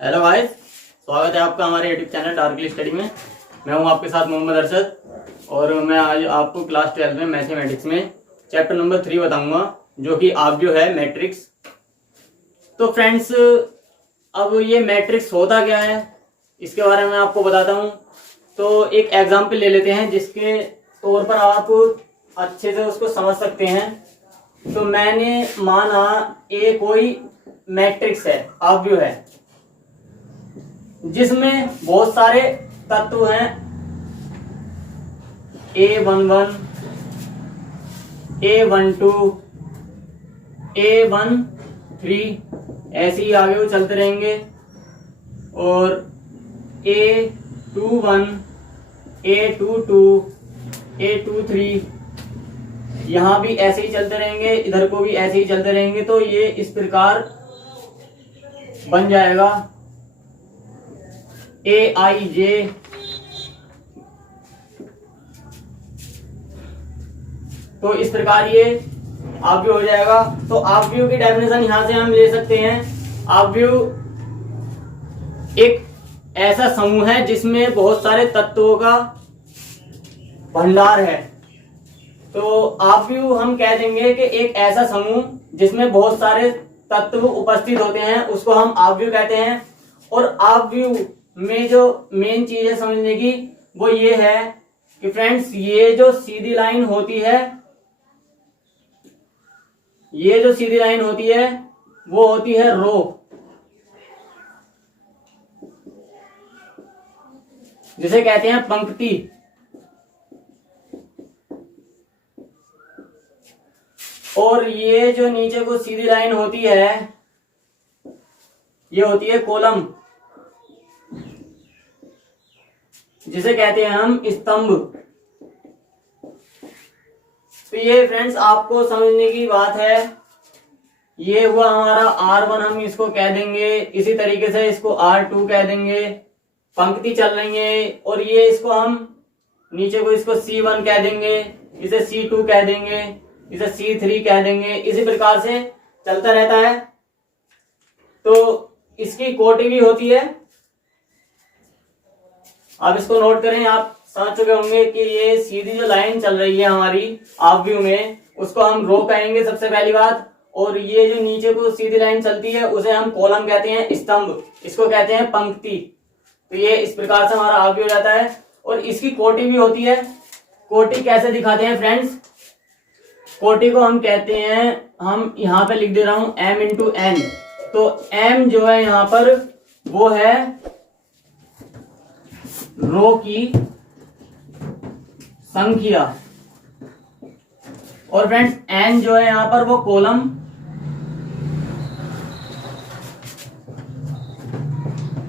Hello guys, स्वागत है आपका हमारे यूट्यूब चैनल डार्कली स्टडी में। मैं हूं आपके साथ मोहम्मद अरशद और मैं आज आपको क्लास 12 में मैथमेटिक्स में चैप्टर नंबर 3 बताऊंगा, जो कि आव्यूह है, मैट्रिक्स। तो फ्रेंड्स, अब ये मैट्रिक्स होता क्या है इसके बारे में आपको बताता हूं। तो एक एग्जाम्पल ले लेते हैं जिसके तौर पर आप अच्छे से उसको समझ सकते हैं। तो मैंने माना ए कोई मैट्रिक्स है, आव्यूह है, जिसमें बहुत सारे तत्व हैं। A11, A12, A13, ऐसे ही आगे वो चलते रहेंगे। और A21, A22, A23, यहाँ भी ऐसे ही चलते रहेंगे, इधर को भी ऐसे ही चलते रहेंगे। तो ये इस प्रकार बन जाएगा AIJ। तो इस प्रकार ये आव्यूह हो जाएगा। तो आव्यूह की डेफिनेशन यहां से हम ले सकते हैं। आव्यूह एक ऐसा समूह है जिसमें बहुत सारे तत्वों का भंडार है। तो आव्यूह हम कह देंगे कि एक ऐसा समूह जिसमें बहुत सारे तत्व उपस्थित होते हैं, उसको हम आव्यूह कहते हैं। और आव्यूह में जो मेन चीज है समझने की, वो ये है कि फ्रेंड्स, ये जो सीधी लाइन होती है, ये जो सीधी लाइन होती है वो होती है रो, जिसे कहते हैं पंक्ति। और ये जो नीचे को सीधी लाइन होती है, ये होती है कॉलम, जिसे कहते हैं हम स्तंभ। तो ये फ्रेंड्स आपको समझने की बात है। ये हुआ हमारा R1, हम इसको कह देंगे। इसी तरीके से इसको R2 कह देंगे। पंक्ति चल रही है। और ये इसको हम नीचे को इसको C1 कह देंगे, इसे C2 कह देंगे, इसे C3 कह देंगे। इसी प्रकार से चलता रहता है। तो इसकी कोटि भी होती है। आप इसको नोट करें। आप समझ चुके होंगे कि ये सीधी जो लाइन चल रही है हमारी आव्यूह में, उसको हम रो कहेंगे सबसे पहली बात। और ये जो नीचे को सीधी लाइन चलती है उसे हम कॉलम कहते हैं, स्तंभ, इसको कहते हैं पंक्ति। तो ये इस प्रकार से हमारा आव्यूह हो जाता है। और इसकी कोटि भी होती है। कोटि कैसे दिखाते हैं फ्रेंड्स? कोटि को हम कहते हैं, हम यहाँ पे लिख दे रहा हूं M इंटू N। तो M जो है यहाँ पर वो है रो की संख्या, और फ्रेंड्स N जो है यहां पर वो कॉलम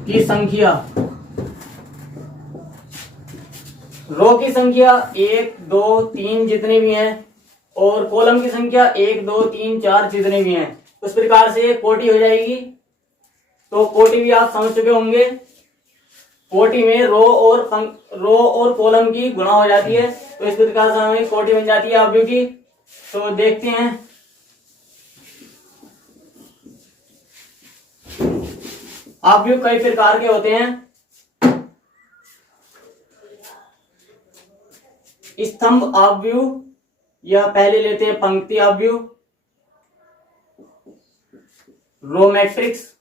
की संख्या। रो की संख्या 1, 2, 3 जितने भी हैं, और कॉलम की संख्या 1, 2, 3, 4 जितने भी हैं। उस प्रकार से कोटि हो जाएगी। तो कोटि भी आप समझ चुके होंगे। कोटि में रो और कॉलम की गुणा हो जाती है। तो इस प्रकार से हमें कोटि बन जाती है आव्यूह की। तो देखते हैं। आव्यूह कई प्रकार के होते हैं। स्तंभ आव्यूह, या पहले लेते हैं पंक्ति आव्यूह, रो मैट्रिक्स,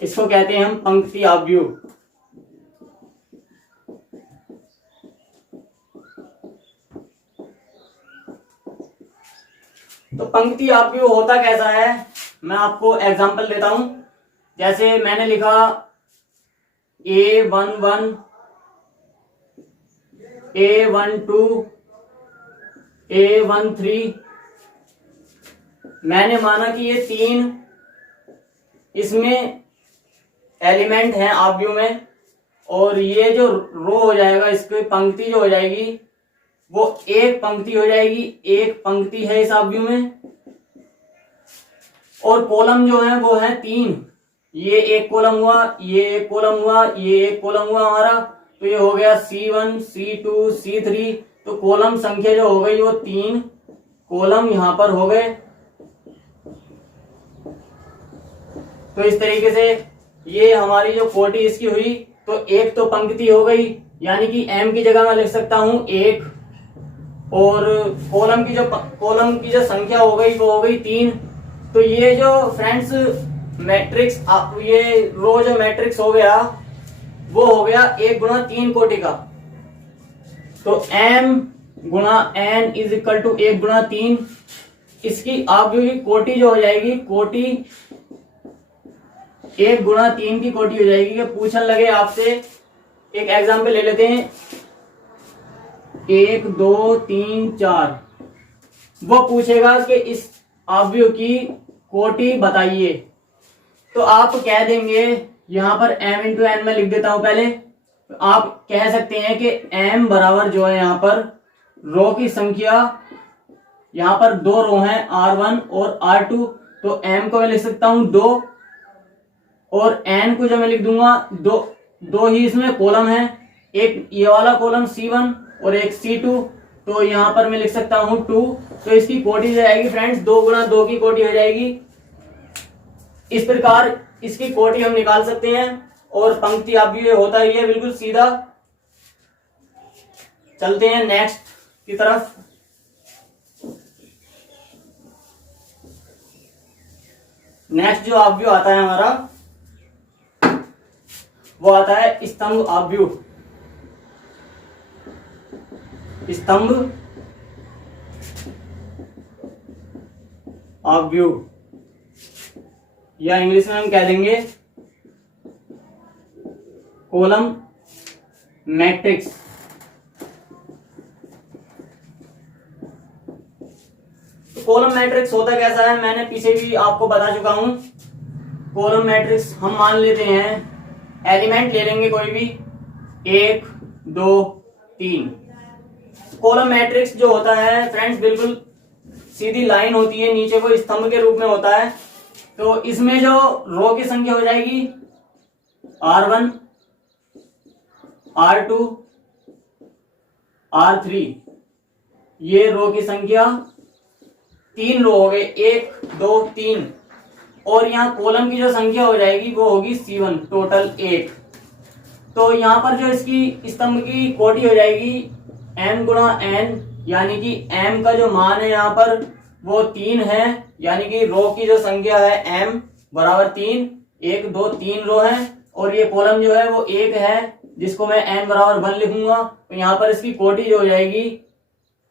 इसको कहते हैं हम पंक्ति आव्यूह। तो पंक्ति आव्यूह होता कैसा है, मैं आपको एग्जांपल देता हूं। जैसे मैंने लिखा A11, A12, A13। मैंने माना कि ये 3 इसमें एलिमेंट हैं आव्यूह में। और ये जो रो हो जाएगा, इसकी पंक्ति जो हो जाएगी वो एक पंक्ति हो जाएगी। एक पंक्ति है इस आव्यूह में। और कॉलम जो है वो है 3। ये एक कॉलम हुआ, ये एक कॉलम हुआ, ये एक कॉलम हुआ हमारा। तो ये हो गया C1, C2, C3। तो कॉलम संख्या जो हो गई वो 3 कॉलम यहां पर हो गए। तो इस तरीके से ये हमारी जो कोटि इसकी हुई, तो एक तो पंक्ति हो गई, यानी कि m की जगह मैं लिख सकता हूं 1, और कॉलम की जो संख्या हो गई वो हो गई 3। तो ये जो फ्रेंड्स मैट्रिक्स, ये रो जो मैट्रिक्स हो गया वो हो गया 1 गुणा 3 कोटि का। तो m गुणा n इज इक्वल टू 1 गुणा 3। इसकी आव्यूह की कोटि जो हो जाएगी, कोटि 1 गुणा 3 की कोटि हो जाएगी। कि पूछने लगे आपसे, एक एग्जाम्पल ले लेते हैं, 1 2 3 4, वो पूछेगा कि इस आव्यूह की कोटि बताइए। तो आप कह देंगे, यहां पर m इंटू एन में लिख देता हूं पहले। तो आप कह सकते हैं कि m बराबर जो है यहां पर रो की संख्या, यहां पर 2 रो हैं R1 और R2, तो m को मैं लिख सकता हूं 2, और n को जो मैं लिख दूंगा, दो ही इसमें कॉलम है, एक ये वाला कॉलम C1 और एक C2, तो यहां पर मैं लिख सकता हूं 2। तो इसकी कोटि जो आएगी फ्रेंड्स 2 गुणा 2 की कोटि हो जाएगी। इस प्रकार इसकी कोटि हम निकाल सकते हैं, और पंक्ति आप भी होता ही है बिल्कुल सीधा। चलते हैं नेक्स्ट की तरफ। नेक्स्ट जो आव्यूह आता है हमारा, वो आता है स्तंभ आव्यूह। स्तंभ आव्यूह, या इंग्लिश में हम कह देंगे कॉलम मैट्रिक्स। तो कॉलम मैट्रिक्स होता कैसा है, मैंने पीछे भी आपको बता चुका हूं। कॉलम मैट्रिक्स हम मान लेते हैं, एलिमेंट ले लेंगे कोई भी, 1 2 3। कॉलम मैट्रिक्स जो होता है फ्रेंड्स बिल्कुल सीधी लाइन होती है, नीचे को स्तंभ के रूप में होता है। तो इसमें जो रो की संख्या हो जाएगी R1 R2 R3, ये रो की संख्या 3 रो हो गए, 1 2 3, और यहाँ कॉलम की जो संख्या हो जाएगी वो होगी C1, टोटल 1। तो यहाँ पर जो इसकी स्तंभ की कोटि हो जाएगी m गुणा n, यानी कि m का जो मान है यहाँ पर वो 3 है, यानी कि रो की जो संख्या है m बराबर 3, 1 2 3 रो है, और ये कॉलम जो है वो 1 है, जिसको मैं n बराबर 1 लिखूंगा। तो यहाँ पर इसकी कोटि जो हो जाएगी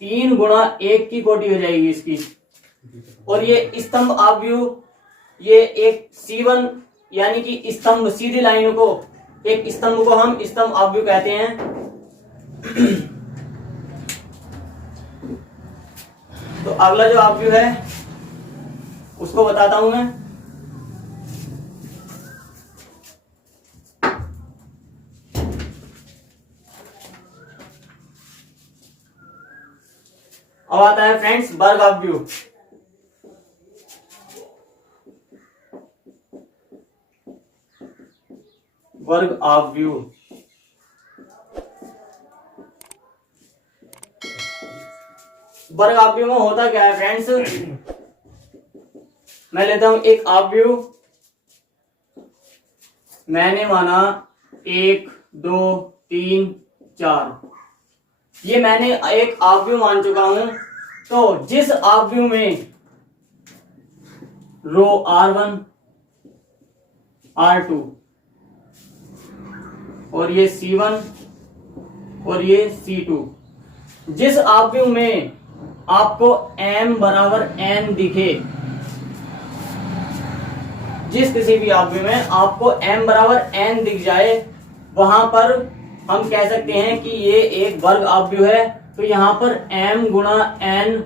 3 गुणा 1 की कोटि हो जाएगी इसकी। और ये स्तंभ आव्यूह, ये एक C1 यानी कि स्तंभ, सीधी लाइन को, एक स्तंभ को हम स्तंभ आव्यूह कहते हैं। तो अगला जो आव्यूह है उसको बताता हूं मैं। अब आता है फ्रेंड्स वर्ग आव्यूह। वर्ग आव्यूह, वर्ग आव्यूह में होता क्या है फ्रेंड्स, मैं लेता हूं एक आव्यूह, मैंने माना 1 2 3 4, ये मैंने एक आव्यूह मान चुका हूं। तो जिस आव्यूह में रो R1 R2 और ये C1 और ये C2, जिस आव्यूह में आपको m बराबर n दिखे, जिस किसी भी आव्यूह में आपको m बराबर n दिख जाए, वहां पर हम कह सकते हैं कि ये एक वर्ग आव्यूह है। तो यहां पर m गुणा n,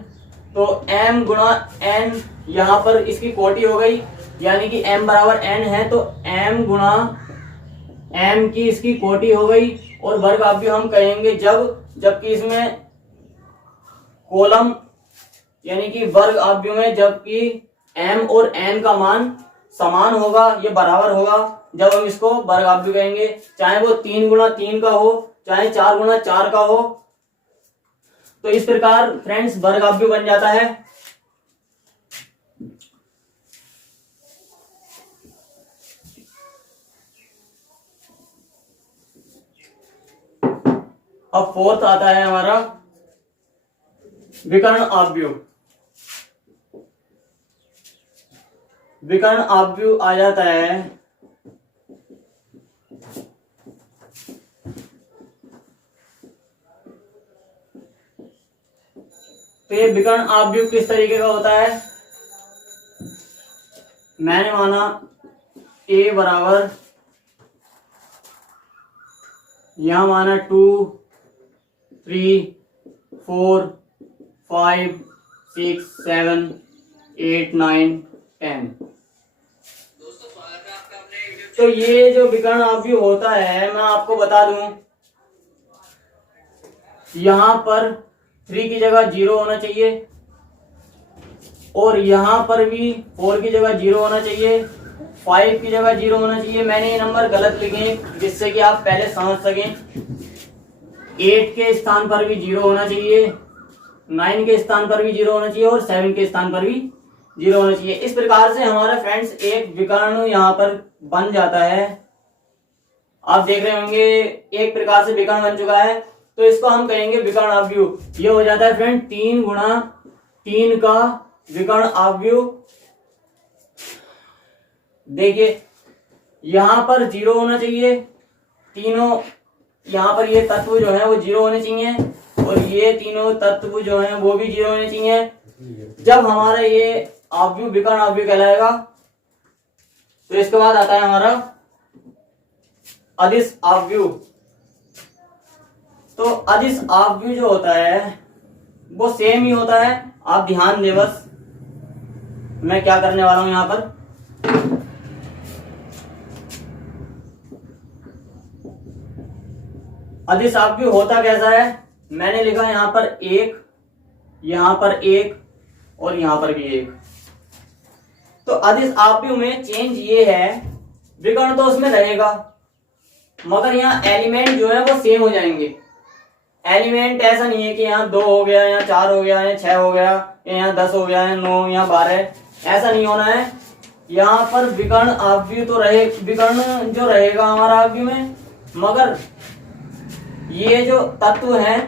तो m गुणा n यहां पर इसकी कोटि हो गई, यानी कि m बराबर n है, तो m गुणा m की इसकी कोटि हो गई। और वर्ग आव्यूह हम कहेंगे जबकि इसमें कॉलम, यानी कि वर्ग आव्यूह में जबकि m और n का मान समान होगा, ये बराबर होगा, जब हम इसको वर्ग आव्यूह कहेंगे, चाहे वो 3 गुणा 3 का हो, चाहे 4 गुणा 4 का हो। तो इस प्रकार फ्रेंड्स वर्ग आव्यूह बन जाता है। अब फोर्थ आता है हमारा विकर्ण आव्यूह। विकर्ण आव्यूह आ जाता है तो ये विकर्ण आव्यूह किस तरीके का होता है? मैंने माना a बराबर, यहां माना 2 3 4 5 6 7 8 9 10। तो ये जो विकर्ण आव्यूह होता है, मैं आपको बता दूं, यहां पर 3 की जगह 0 होना चाहिए और यहां पर भी 4 की जगह 0 होना चाहिए, 5 की जगह 0 होना चाहिए। मैंने ये नंबर गलत लिखे जिससे कि आप पहले समझ सकें। 8 के स्थान पर भी 0 होना चाहिए, 9 के स्थान पर भी 0 होना चाहिए और 7 के स्थान पर भी 0 होना चाहिए। इस प्रकार से हमारा फ्रेंड्स एक विकर्ण यहां पर बन जाता है। आप देख रहे होंगे एक प्रकार से विकर्ण बन चुका है, तो इसको हम कहेंगे विकर्ण आव्यूह। ये हो जाता है फ्रेंड 3 गुणा 3 का विकर्ण आव्यूह। देखिए यहां पर 0 होना चाहिए, तीनों यहां पर ये तत्व जो है वो 0 होने चाहिए और ये तीनों तत्व जो है वो भी 0 होने चाहिए। जब हमारा ये आव्यूह विकर्ण आव्यूह कहलाएगा। तो इसके बाद आता है हमारा अदिश आव्यूह। तो अदिश आव्यूह जो होता है वो सेम ही होता है। आप ध्यान दें बस, मैं क्या करने वाला हूं यहां पर। अदिश आव्यूह होता कैसा है, मैंने लिखा यहां पर 1, यहां पर 1 और यहां पर भी 1। तो अदिश आव्यूह में चेंज ये है, विकर्ण तो उसमें रहेगा मगर यहाँ एलिमेंट जो है वो सेम हो जाएंगे। एलिमेंट ऐसा नहीं है कि यहाँ 2 हो गया, यहाँ 4 हो गया, यहाँ 6 हो गया, यहाँ 10 हो गया, यहाँ 9, यहाँ 12, ऐसा नहीं होना है। यहाँ पर विकर्ण आव्यूह तो रहे, विकर्ण जो रहेगा हमारा आव्यूह में, मगर ये जो तत्व हैं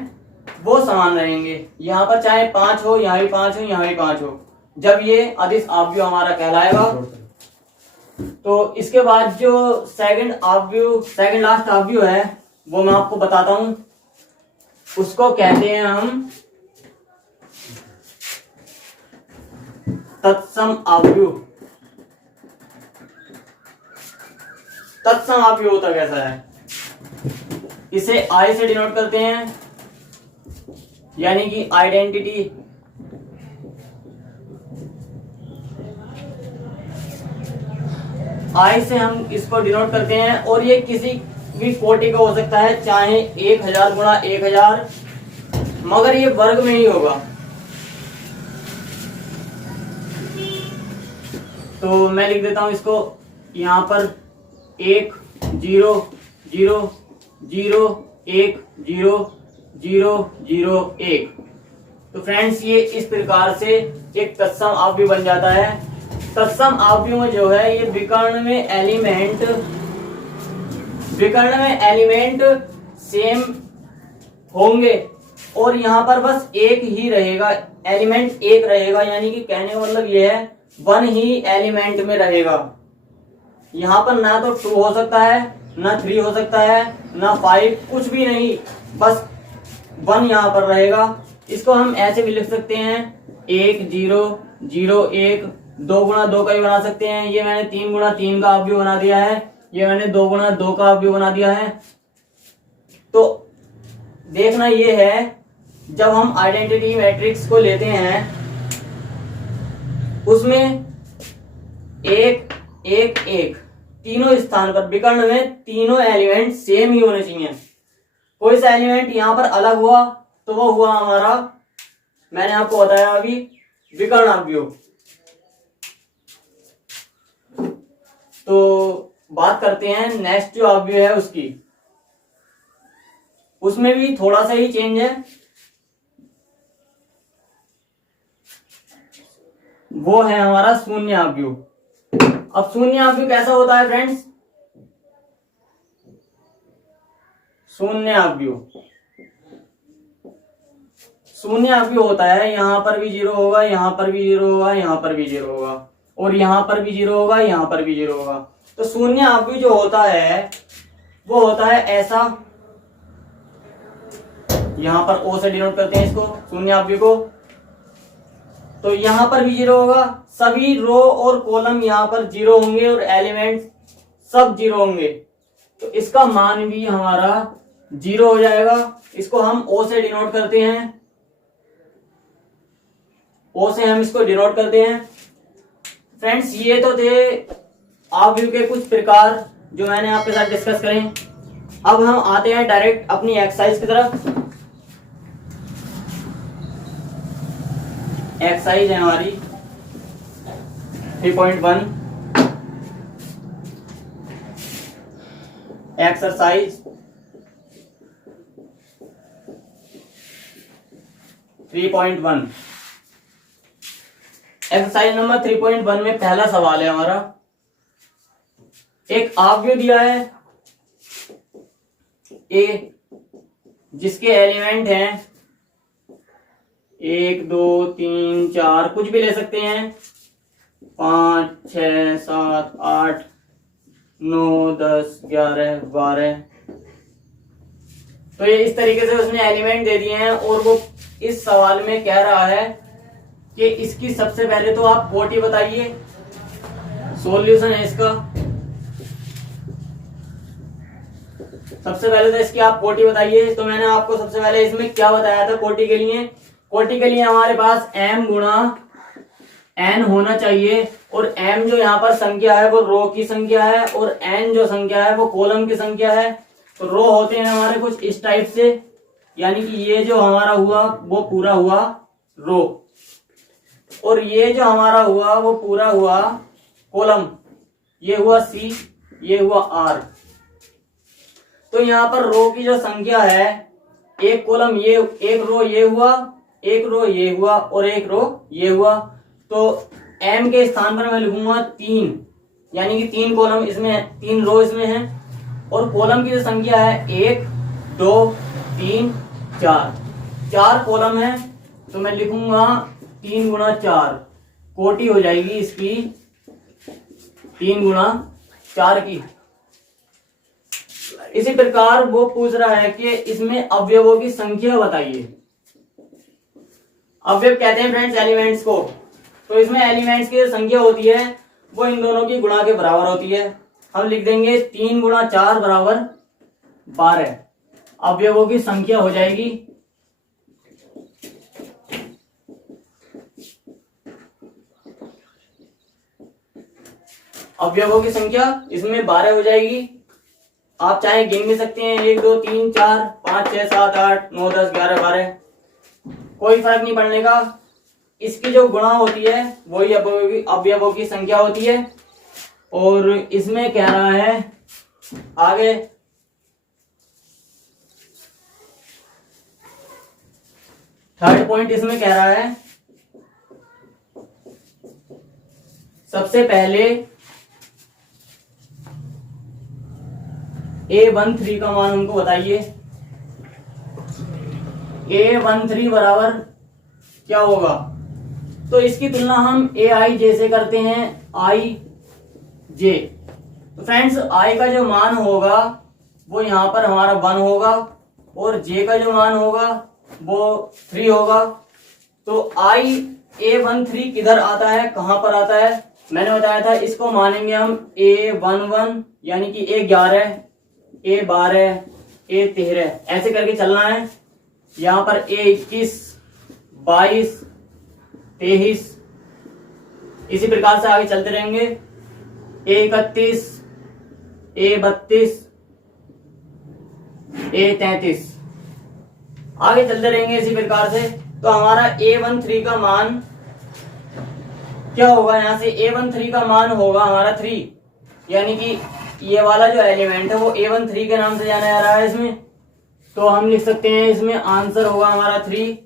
वो समान रहेंगे। यहाँ पर चाहे 5 हो, यहाँ भी 5 हो, यहाँ भी 5 हो, जब ये अदिश आव्यूह हमारा कहलाएगा। तो इसके बाद जो सेकंड लास्ट आव्यूह है वो मैं आपको बताता हूं। उसको कहते हैं हम तत्सम आव्यूह। तत्सम आव्यूह होता कैसा है, इसे आई से डिनोट करते हैं, यानी कि आइडेंटिटी। आई से हम इसको डिनोट करते हैं और ये किसी भी कोटि का हो सकता है, चाहे 1000 गुणा 1000, मगर ये वर्ग में ही होगा। तो मैं लिख देता हूं इसको यहां पर 1 0 0 0 1 0 0 0 1। तो फ्रेंड्स ये इस प्रकार से एक तत्सम आव्यूह बन जाता है। तत्सम आव्यूह में जो है ये विकर्ण में एलिमेंट सेम होंगे और यहाँ पर बस एक ही रहेगा, एलिमेंट एक रहेगा, यानी कि कहने का मतलब ये है 1 ही एलिमेंट में रहेगा। यहाँ पर ना तो 2 हो सकता है, ना 3 हो सकता है, ना 5, कुछ भी नहीं, बस 1 यहाँ पर रहेगा। इसको हम ऐसे भी लिख सकते हैं 1 0 0 1, 2 गुणा 2 का भी बना सकते हैं। ये मैंने 3 गुणा 3 का आव्यूह बना दिया है, ये मैंने 2 गुणा 2 का आव्यूह बना दिया है। तो देखना ये है, जब हम आइडेंटिटी मैट्रिक्स को लेते हैं उसमें 1 1 1 तीनों स्थान पर विकर्ण में तीनों एलिमेंट सेम ही होने चाहिए। कोई सा एलिमेंट यहां पर अलग हुआ तो वो हुआ हमारा, मैंने आपको बताया अभी, विकर्ण आव्यूह। तो बात करते हैं नेक्स्ट जो आव्यूह है उसकी। उसमें भी थोड़ा सा ही चेंज है, वो है हमारा शून्य आव्यूह। अब शून्य आव्यूह कैसा होता है फ्रेंड्स? शून्य आव्यूह शून्य अवयव होता है, यहाँ पर भी 0 होगा, यहाँ पर भी 0 होगा, यहाँ पर भी 0 होगा, और यहाँ पर भी 0 होगा, यहाँ पर भी 0 होगा। तो शून्य अवयव जो होता है वो होता है ऐसा, यहाँ पर O से डिनोट करते हैं इसको, शून्य अवयव को। तो यहाँ पर भी 0 होगा, सभी रो और कॉलम यहाँ पर 0 होंगे और एलिमेंट सब 0 होंगे, तो इसका मान भी हमारा 0 हो जाएगा। इसको हम O से डिनोट करते हैं, O से हम इसको डिनोट करते हैं। फ्रेंड्स, ये तो थे अवयव के कुछ प्रकार जो मैंने आपके साथ डिस्कस करें। अब हम आते हैं डायरेक्ट अपनी एक्सरसाइज की तरफ। एक्सरसाइज है हमारी 3.1, एक्सरसाइज 3.1। एक्सरसाइज नंबर 3.1 में पहला सवाल है हमारा, एक अवयव दिया है ए, जिसके एलिमेंट हैं 1 2 3 4, कुछ भी ले सकते हैं, 5 6 7 8 9 10 11 12। तो ये इस तरीके से उसने एलिमेंट दे दिए हैं और वो इस सवाल में कह रहा है कि इसकी सबसे पहले तो आप कोटि बताइए, सॉल्यूशन है इसका। सबसे पहले तो इसकी आप कोटि बताइए। तो मैंने आपको सबसे पहले इसमें क्या बताया था कोटि के लिए? कोटि के लिए हमारे पास m गुणा n होना चाहिए, और m जो यहाँ पर संख्या है वो रो की संख्या है, और n जो संख्या है वो कॉलम की संख्या है। तो रो होते हैं हमारे कुछ इस टाइप से, यानी कि ये जो हमारा हुआ वो पूरा हुआ रो, और ये जो हमारा हुआ वो पूरा हुआ कॉलम, ये हुआ C, ये हुआ R। तो यहाँ पर रो की जो संख्या है, एक कॉलम ये, एक रो ये हुआ, एक रो ये हुआ, और एक रो ये हुआ। तो m के स्थान पर मैं लिखूंगा 3, यानी कि 3 कॉलम इसमें, 3 रो इसमें है, और कॉलम की जो संख्या है 1 2 3 4, 4 कॉलम है। तो मैं लिखूंगा 3 गुणा 4, कोटि हो जाएगी इसकी 3 गुणा 4 की। इसी प्रकार वो पूछ रहा है कि इसमें अवयवों की संख्या बताइए। अवयव कहते हैं फ्रेंड्स एलिमेंट्स को। तो इसमें एलिमेंट्स की जो संख्या होती है वो इन दोनों की गुणा के बराबर होती है। हम लिख देंगे 3 गुणा 4 बराबर 12, अवयवों की संख्या हो जाएगी। अवयवों की संख्या इसमें 12 हो जाएगी। आप चाहे गिन भी सकते हैं, 1 2 3 4 5 6 7 8 9 10 11 12, कोई फर्क नहीं पड़ने का। इसकी जो गुणा होती है वही अवयवों की संख्या होती है। और इसमें कह रहा है आगे, थर्ड पॉइंट इसमें कह रहा है, सबसे पहले A13 का मान हमको बताइए। A13 बराबर क्या होगा? तो इसकी तुलना हम AI से करते हैं, IJ। तो फ्रेंड्स I का जो मान होगा वो यहाँ पर हमारा 1 होगा, और J का जो मान होगा वो 3 होगा। तो A13 किधर आता है, कहां पर आता है? मैंने बताया था इसको मानेंगे हम A11, यानी कि A11 A12 A13, ऐसे करके चलना है। यहाँ पर A21 22 23, इसी प्रकार से आगे चलते रहेंगे। A31 A32 A33, आगे चलते रहेंगे इसी प्रकार से। तो हमारा A13 का मान क्या होगा? यहाँ से A13 का मान होगा हमारा 3, यानी कि ये वाला जो एलिमेंट है वो A13 के नाम से जाना जा रहा है इसमें। तो हम लिख सकते हैं इसमें आंसर होगा हमारा 3।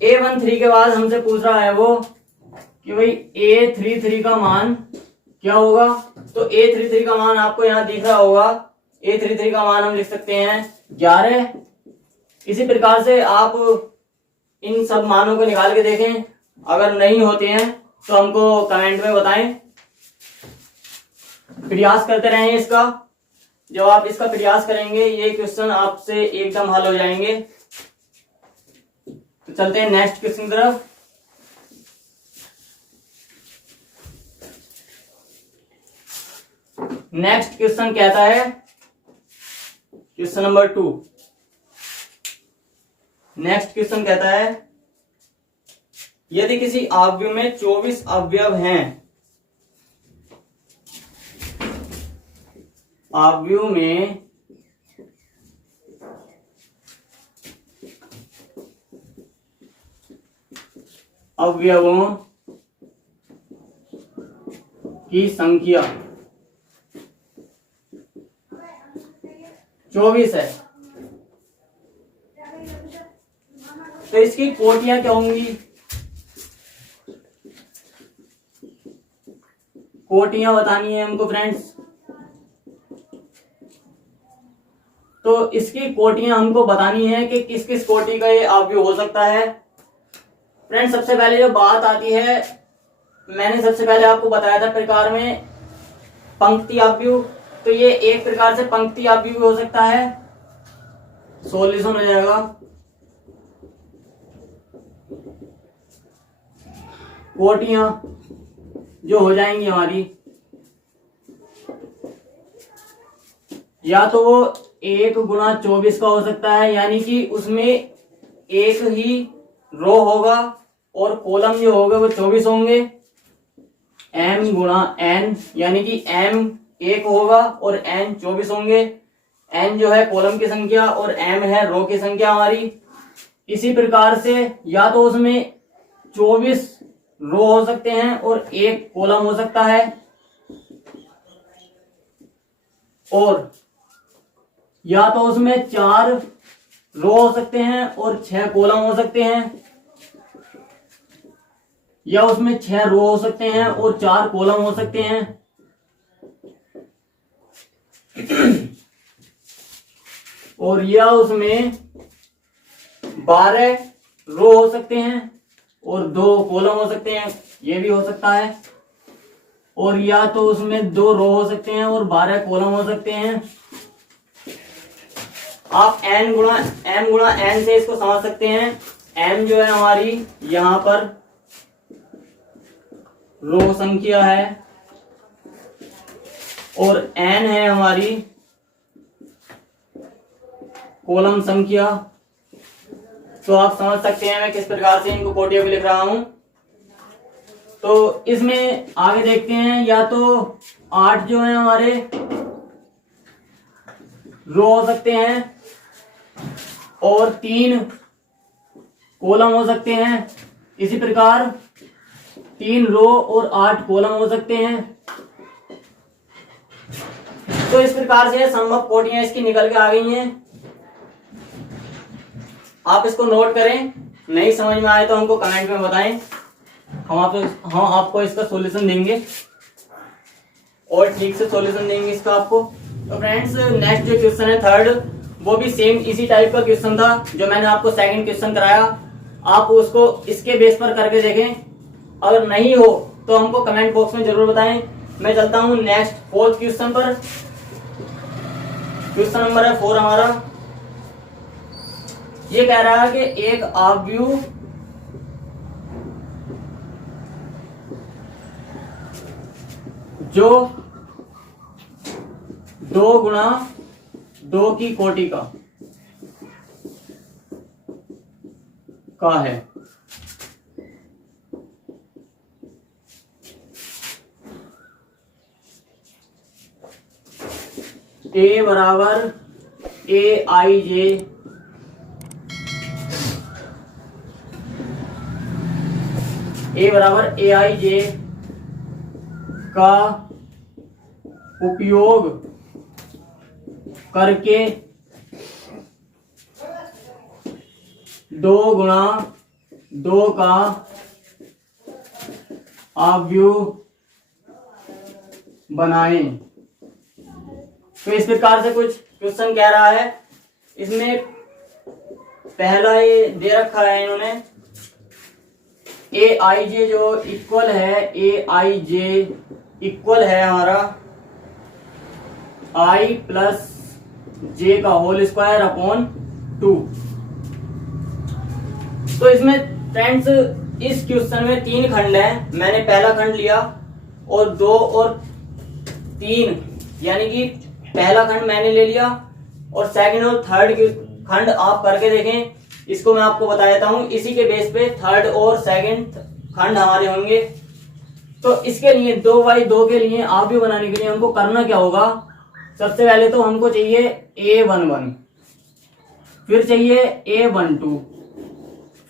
A13 के बाद हमसे पूछ रहा है वो कि भाई A33 का मान क्या होगा? तो A33 का मान आपको यहाँ दिख रहा होगा। A33 का मान हम लिख सकते हैं 11, इसी प्रकार से आप इन सब मानों को निकाल के देखें, अगर नहीं होते हैं तो हमको कमेंट में बताएं। प्रयास करते रहें इसका। जब आप इसका प्रयास करेंगे ये क्वेश्चन आपसे एकदम हल हो जाएंगे। तो चलते हैं नेक्स्ट क्वेश्चन की तरफ। नेक्स्ट क्वेश्चन कहता है, क्वेश्चन नंबर 2। नेक्स्ट क्वेश्चन कहता है, यदि किसी अवयव में 24 अवयव हैं, अवयव में अवयवों की संख्या 24 है, तो इसकी कोटियां क्या होंगी? कोटियां बतानी है हमको फ्रेंड्स। तो इसकी कोटियां हमको बतानी है कि किस किस कोटि का ये अवयव हो सकता है। फ्रेंड्स सबसे पहले जो बात आती है, मैंने सबसे पहले आपको बताया था प्रकार में पंक्ति अवयव, तो ये एक प्रकार से पंक्ति अवयव हो सकता है। सॉल्यूशन हो जाएगा कोटियां जो हो जाएंगी हमारी, या तो वो 1 गुणा 24 का हो सकता है, यानी कि उसमें एक ही रो होगा और कॉलम जो होगा वो 24 होंगे। m गुणा n, यानी कि m 1 होगा और n 24 होंगे। n जो है कॉलम की संख्या और m है रो की संख्या हमारी। इसी प्रकार से या तो उसमें 24 रो हो सकते हैं और 1 कॉलम हो सकता है, और या तो उसमें 4 रो हो सकते हैं और 6 कॉलम हो सकते हैं, या उसमें 6 रो हो सकते हैं और 4 कॉलम हो सकते हैं, और या उसमें 12 रो हो सकते हैं और 2 कॉलम हो सकते हैं, ये भी हो सकता है, और या तो उसमें 2 रो हो सकते हैं और 12 कॉलम हो सकते हैं। आप m गुणा n से इसको समझ सकते हैं। m जो है हमारी यहां पर रो संख्या है और n है हमारी कॉलम संख्या। तो आप समझ सकते हैं मैं किस प्रकार से इनको कोटियों में लिख रहा हूं। तो इसमें आगे देखते हैं, या तो 8 जो है हमारे रो हो सकते हैं और 3 कॉलम हो सकते हैं। इसी प्रकार 3 रो और 8 कॉलम हो सकते हैं। तो इस प्रकार से संभव कोटियां इसकी निकल के आ गई हैं। आप इसको नोट करें, नहीं समझ में आए तो हमको कमेंट में बताएं, हम आपको इसका सॉल्यूशन देंगे और ठीक से सॉल्यूशन देंगे इसका आपको। तो फ्रेंड्स नेक्स्ट जो क्वेश्चन है 3rd, वो भी सेम इसी टाइप का क्वेश्चन था जो मैंने आपको 2nd क्वेश्चन कराया। आप उसको इसके बेस पर करके देखें, अगर नहीं हो तो हमको कमेंट बॉक्स में जरूर बताएं। मैं चलता हूं नेक्स्ट 4th क्वेश्चन पर। क्वेश्चन नंबर है 4 हमारा। ये कह रहा है कि एक अवयव जो 2 गुणा 2 की कोटि का है। A बराबर AIJ का उपयोग करके 2 गुणा 2 का अवयव बनाएं। तो इस प्रकार से कुछ क्वेश्चन कह रहा है। इसमें पहला ये दे रखा है इन्होंने ए आई जे जो इक्वल है, ए आई जे इक्वल है हमारा आई प्लस जे का होल स्क्वायर अपॉन 2। तो इसमें फ्रेंड्स इस क्वेश्चन में 3 खंड हैं। मैंने पहला खंड लिया और 2 और 3, यानी कि पहला खंड मैंने ले लिया और सेकंड और थर्ड खंड आप करके देखें। इसको मैं आपको बता देता हूं, इसी के बेस पे थर्ड और सेकंड खंड हमारे होंगे। तो इसके लिए 2/2 के लिए आप भी बनाने के लिए हमको करना क्या होगा, सबसे पहले तो हमको चाहिए A11, फिर चाहिए A12,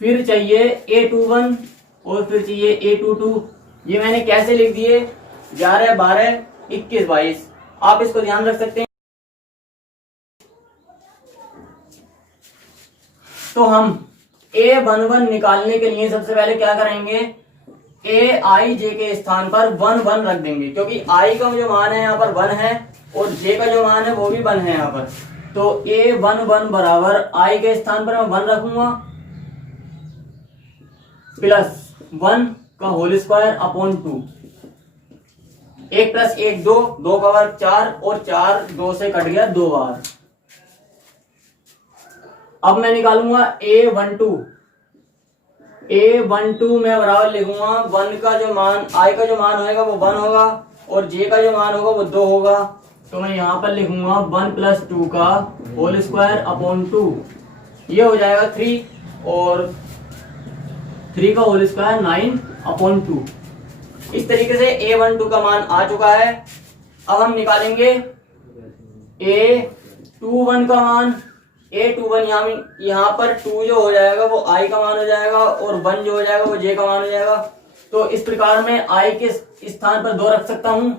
फिर चाहिए A21 और फिर चाहिए A22। ये मैंने कैसे लिख दिए, 11, 12, 21, 22, आप इसको ध्यान रख सकते हैं। तो हम A11 निकालने के लिए सबसे पहले क्या करेंगे, ए आई जे के स्थान पर 1 1 रख देंगे, क्योंकि आई का जो मान है यहाँ पर 1 है और जे का जो मान है वो भी 1 है यहाँ पर। तो A11 बराबर आई के स्थान पर मैं 1 रखूंगा प्लस 1 का होल स्क्वायर अपॉन 2। 1 प्लस 1 2, 2 का वर्ग 4 और 4 2 से कट गया 2 बार। अब मैं निकालूंगा A12 मैं बराबर लिखूंगा 1 का जो मान, आई का जो मान होगा वो 1 होगा और जे का जो मान होगा वो 2 होगा। तो मैं यहां पर लिखूंगा 1 + 2 का होल स्क्वायर अपॉन 2, ये हो जाएगा 3 और 3 का होल स्क्वायर 9 अपॉन 2। इस तरीके से A12 का मान आ चुका है। अब हम निकालेंगे A21 का मान। A21 यहाँ पर 2 जो हो जाएगा वो I का मान हो जाएगा और 1 जो हो जाएगा वो J का मान हो जाएगा। तो इस प्रकार मैं I के स्थान पर 2 रख सकता हूं,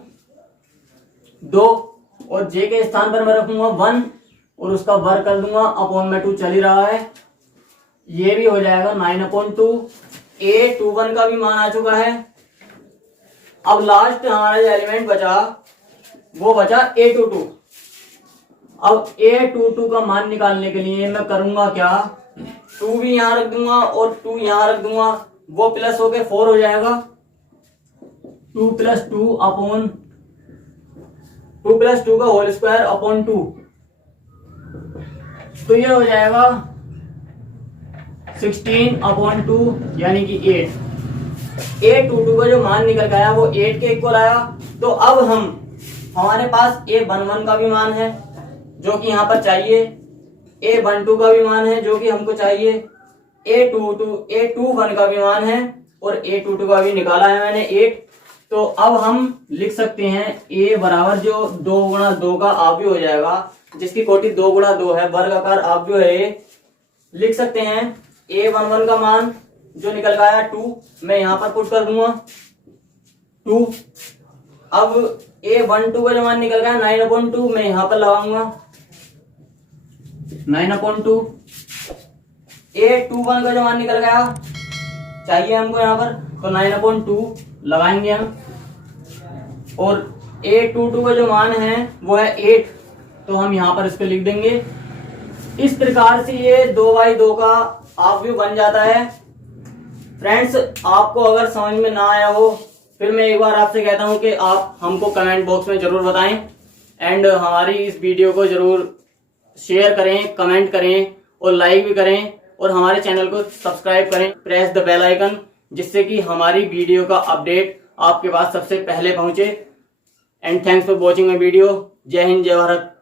2, और J के स्थान पर मैं रखूंगा 1 और उसका वर्ग कर दूंगा, अपॉन में 2 चल ही रहा है, ये भी हो जाएगा 9/2। A21 का भी मान आ चुका है। अब लास्ट हमारा जो एलिमेंट बचा वो बचा A22। अब A22 का मान निकालने के लिए मैं करूंगा क्या, 2 भी यहां रख दूंगा और 2 यहां रख दूंगा, वो प्लस होके 4 हो जाएगा। 2 + 2 अपॉन 2 + 2 का होल स्क्वायर अपॉन 2, तो ये हो जाएगा 16/2 यानी कि 8। A22 का जो मान निकल गया वो 8 के इक्वल आया। तो अब हमारे पास A11 का भी मान है जो कि यहाँ पर चाहिए, A12 का भी मान है जो कि हमको चाहिए, A21 का भी मान है और A22 का भी निकाला है मैंने 8। तो अब हम लिख सकते हैं A बराबर जो 2 × 2 का आव्य हो जाएगा, जिसकी कोटि 2 × 2 है, वर्गाकार आव्य है, लिख सकते हैं A11 का मान जो निकल गया 2, मैं यहां पर पुट कर दूंगा 2। अब A12 का जो मान निकल गया 9/2, मैं यहां पर लगाऊंगा 9/2। A21 का जो मान निकल गया चाहिए हमको यहाँ पर, तो 9/2 लगाएंगे हम, और A22 का जो मान है वो है 8, तो हम यहाँ पर इसको लिख देंगे। इस प्रकार से ये 2/2 का आव्यूह बन जाता है। फ्रेंड्स, आपको अगर समझ में ना आया हो, फिर मैं एक बार आपसे कहता हूं कि आप हमको कमेंट बॉक्स में जरूर बताएं एंड हमारी इस वीडियो को जरूर शेयर करें, कमेंट करें और लाइक भी करें, और हमारे चैनल को सब्सक्राइब करें, प्रेस द बेल आइकन, जिससे कि हमारी वीडियो का अपडेट आपके पास सबसे पहले पहुंचे। And thanks for watching my video. जय हिंद, जय भारत।